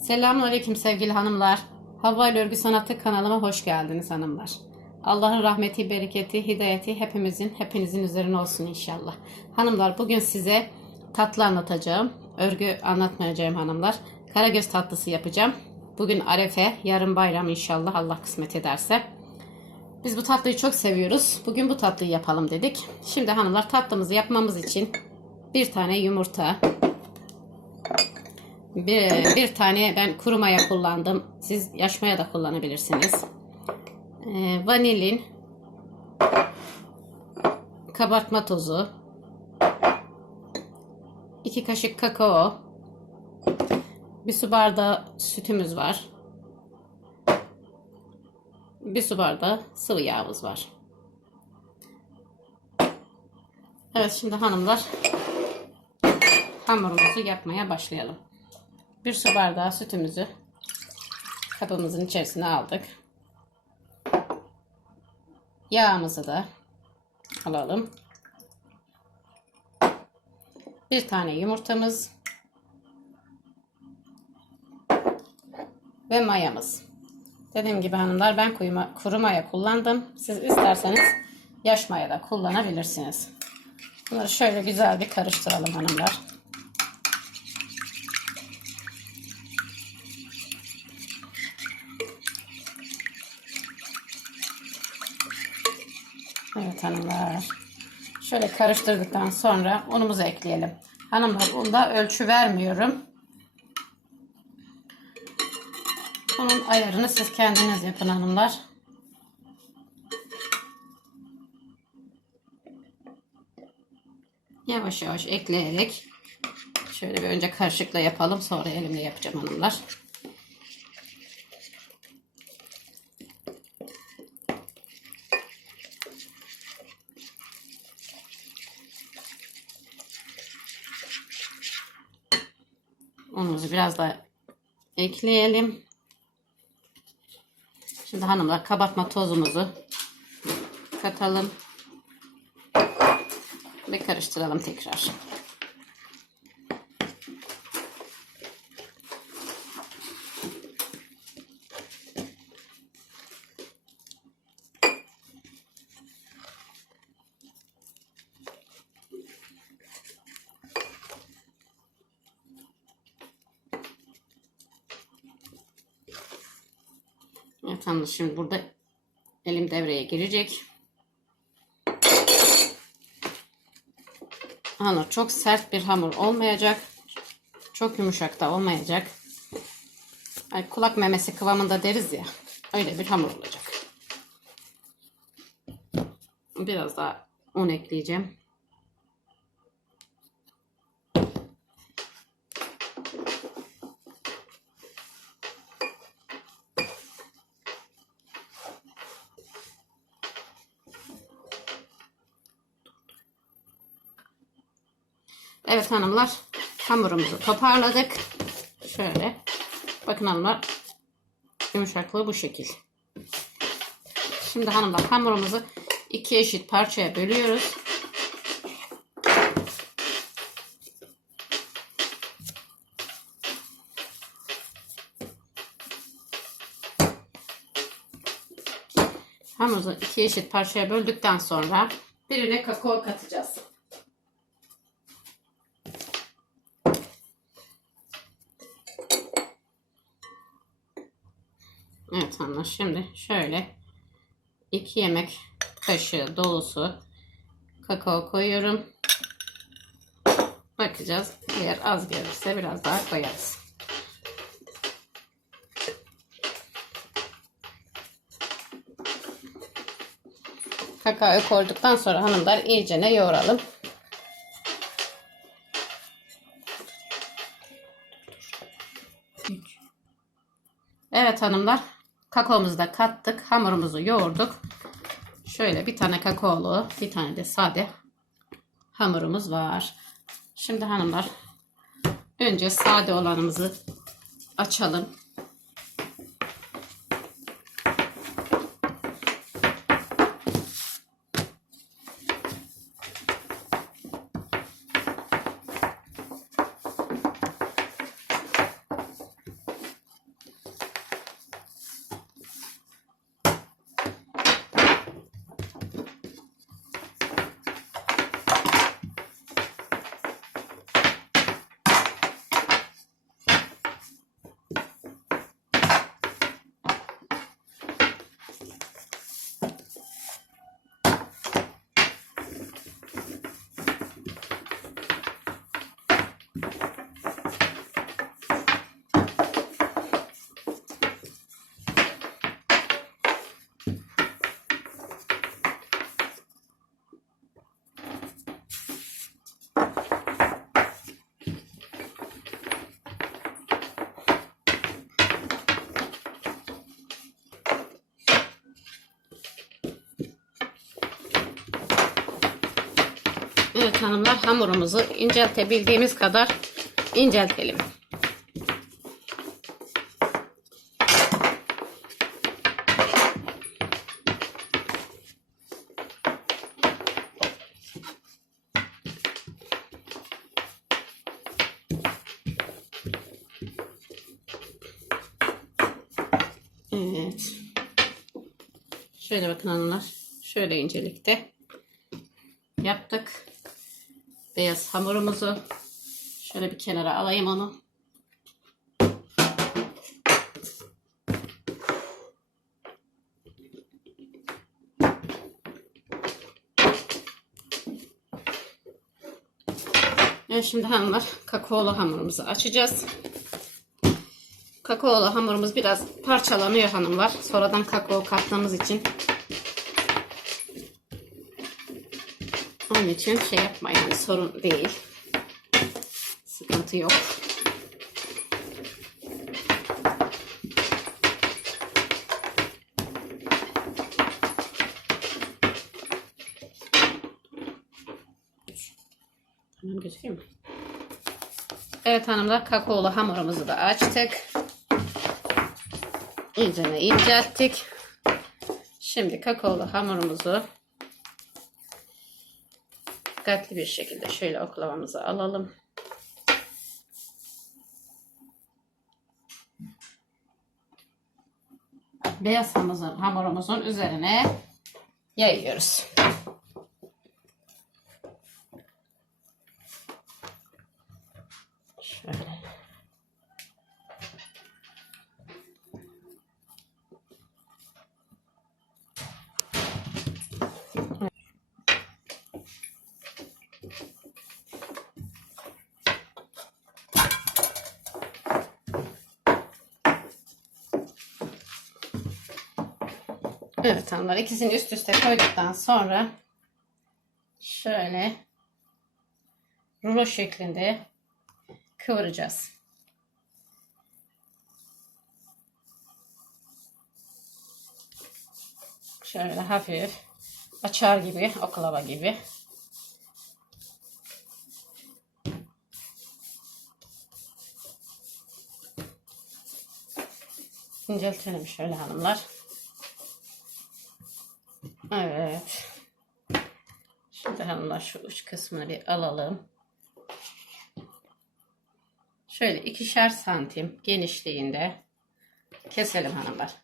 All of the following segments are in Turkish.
Selamünaleyküm sevgili hanımlar. Havva Örgü Sanatı kanalıma hoş geldiniz hanımlar. Allah'ın rahmeti, bereketi, hidayeti hepimizin, hepinizin üzerine olsun inşallah. Hanımlar bugün size tatlı anlatacağım. Örgü anlatmayacağım hanımlar. Karagöz tatlısı yapacağım. Bugün arefe, yarın bayram inşallah Allah kısmet ederse. Biz bu tatlıyı çok seviyoruz. Bugün bu tatlıyı yapalım dedik. Şimdi hanımlar tatlımızı yapmamız için bir tane yumurta, bir, bir tane ben kuru maya kullandım. Siz yaş maya da kullanabilirsiniz. Ee, vanilin, kabartma tozu, 2 kaşık kakao, bir su bardağı sütümüz var. Bir su bardağı sıvı yağımız var. Evet şimdi hanımlar hamurumuzu yapmaya başlayalım. Bir su bardağı sütümüzü kabımızın içerisine aldık. Yağımızı da alalım. Bir tane yumurtamız ve mayamız. Dediğim gibi hanımlar ben kuru maya kullandım. Siz isterseniz yaş maya da kullanabilirsiniz. Bunları şöyle güzel bir karıştıralım hanımlar. Evet hanımlar. Şöyle karıştırdıktan sonra unumuzu ekleyelim. Hanımlar bunda ölçü vermiyorum. Bunun ayarını siz kendiniz yapın hanımlar. Yavaş yavaş ekleyerek şöyle bir önce karışıkla yapalım sonra elimle yapacağım hanımlar. Unumuzu biraz da ekleyelim. Şimdi hanımlar kabartma tozumuzu katalım. Ve karıştıralım tekrar. Hanımlar şimdi burada elim devreye girecek. Hamur çok sert bir hamur olmayacak. Çok yumuşak da olmayacak. Ay, kulak memesi kıvamında deriz ya. Öyle bir hamur olacak. Biraz daha un ekleyeceğim. Evet hanımlar hamurumuzu toparladık. Şöyle. Bakın hanımlar yumuşaklığı bu şekil. Şimdi hanımlar hamurumuzu iki eşit parçaya bölüyoruz. Hamurumuzu iki eşit parçaya böldükten sonra birine kakao katacağız. Evet hanımlar şimdi şöyle 2 yemek kaşığı dolusu kakao koyuyorum. Bakacağız. Eğer az gelirse biraz daha koyarız. Kakaoyu koyduktan sonra hanımlar iyice ne yoğuralım. Evet hanımlar kakaomuzu da kattık. Hamurumuzu yoğurduk. Şöyle bir tane kakaolu bir tane de sade hamurumuz var. Şimdi hanımlar önce sade olanımızı açalım. Evet hanımlar hamurumuzu inceltebildiğimiz kadar inceltelim. Evet. Şöyle bakın hanımlar. Şöyle incelikte yaptık. Beyaz hamurumuzu şöyle bir kenara alayım onu. Evet şimdi hanımlar kakaolu hamurumuzu açacağız. Kakaolu hamurumuz biraz parçalanıyor hanımlar. Sonradan kakao kattığımız için. Onun için şey yapma yani sorun değil. Sıkıntı yok. Tamam gözüküyor mu? Evet hanımlar kakaolu hamurumuzu da açtık. İyicene incelttik. Şimdi kakaolu hamurumuzu dikkatli bir şekilde şöyle oklavamızı alalım. Beyaz hamurumuzun, üzerine yayıyoruz. Evet hanımlar ikisini üst üste koyduktan sonra şöyle rulo şeklinde kıvıracağız. Şöyle hafif açar gibi, oklava gibi. İnceltelim şöyle hanımlar. Evet. Şimdi hanımlar şu uç kısmını bir alalım. Şöyle ikişer santim genişliğinde keselim hanımlar.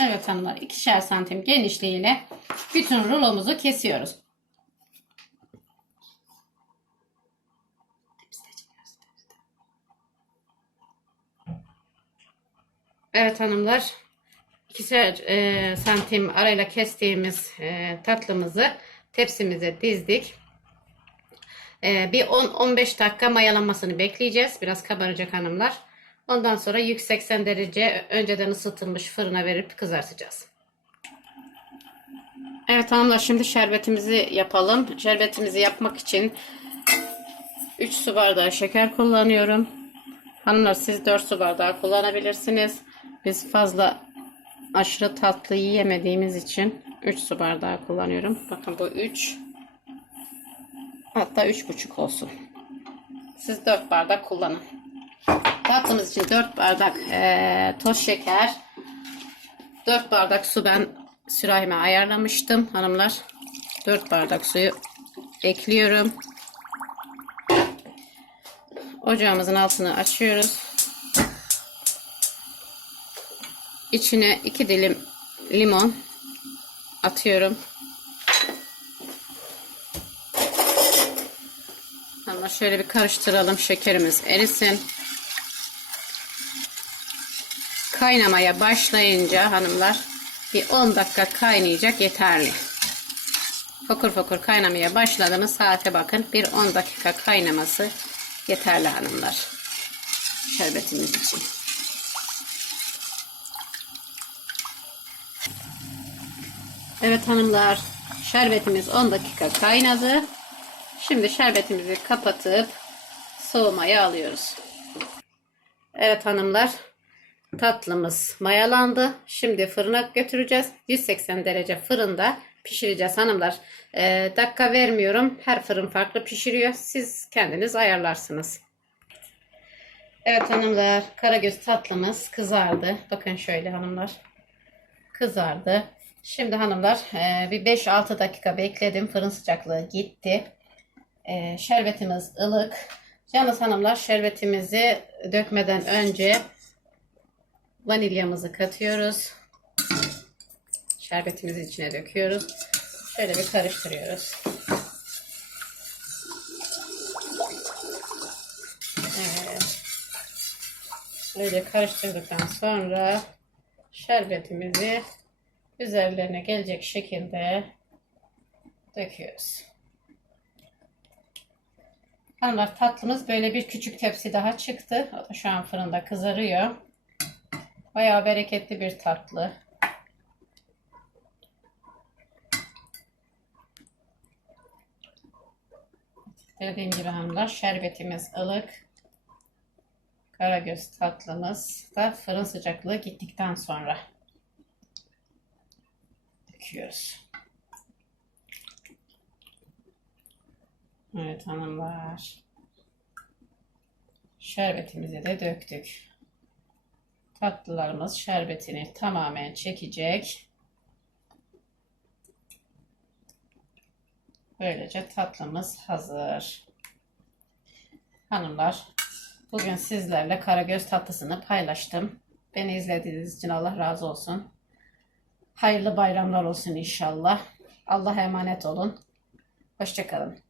Evet hanımlar ikişer santim genişliğiyle bütün rulomuzu kesiyoruz. Evet hanımlar ikişer e, santim arayla kestiğimiz e, tatlımızı tepsimize dizdik. E, bir 10-15 dakika mayalanmasını bekleyeceğiz. Biraz kabaracak hanımlar. Ondan sonra 180 derece önceden ısıtılmış fırına verip kızartacağız. Evet hanımlar şimdi şerbetimizi yapalım. Şerbetimizi yapmak için 3 su bardağı şeker kullanıyorum. Hanımlar siz 4 su bardağı kullanabilirsiniz. Biz fazla aşırı tatlı yiyemediğimiz için 3 su bardağı kullanıyorum. Bakın bu 3 hatta 3,5 olsun. Siz 4 bardak kullanın. Tatlımız için 4 bardak e, toz şeker, 4 bardak su ben sürahime ayarlamıştım hanımlar. 4 bardak suyu ekliyorum. Ocağımızın altını açıyoruz. İçine 2 dilim limon atıyorum. Şöyle bir karıştıralım şekerimiz erisin. Kaynamaya başlayınca hanımlar bir 10 dakika kaynayacak yeterli. Fokur fokur kaynamaya başladığımız saate bakın. Bir 10 dakika kaynaması yeterli hanımlar. Şerbetimiz için. Evet hanımlar, şerbetimiz 10 dakika kaynadı. Şimdi şerbetimizi kapatıp soğumaya alıyoruz. Evet hanımlar, tatlımız mayalandı. Şimdi fırına götüreceğiz. 180 derece fırında pişireceğiz hanımlar. Ee, dakika vermiyorum. Her fırın farklı pişiriyor. Siz kendiniz ayarlarsınız. Evet hanımlar, karagöz tatlımız kızardı. Bakın şöyle hanımlar. Kızardı. Şimdi hanımlar e, bir 5-6 dakika bekledim. Fırın sıcaklığı gitti. E, şerbetimiz ılık. Yalnız hanımlar şerbetimizi dökmeden önce vanilyamızı katıyoruz. Şerbetimizi içine döküyoruz. Şöyle bir karıştırıyoruz. Böyle karıştırdıktan sonra şerbetimizi üzerlerine gelecek şekilde döküyoruz. Hanımlar tatlımız böyle bir küçük tepsi daha çıktı. Şu an fırında kızarıyor. Bayağı bereketli bir tatlı. Dediğim gibi hanımlar şerbetimiz ılık. Karagöz tatlımız da fırın sıcaklığı gittikten sonra döküyoruz. Evet hanımlar. Şerbetimizi de döktük. Tatlılarımız şerbetini tamamen çekecek. Böylece tatlımız hazır. Hanımlar, bugün sizlerle karagöz tatlısını paylaştım. Beni izlediğiniz için Allah razı olsun. Hayırlı bayramlar olsun inşallah. Allah'a emanet olun. Hoşçakalın.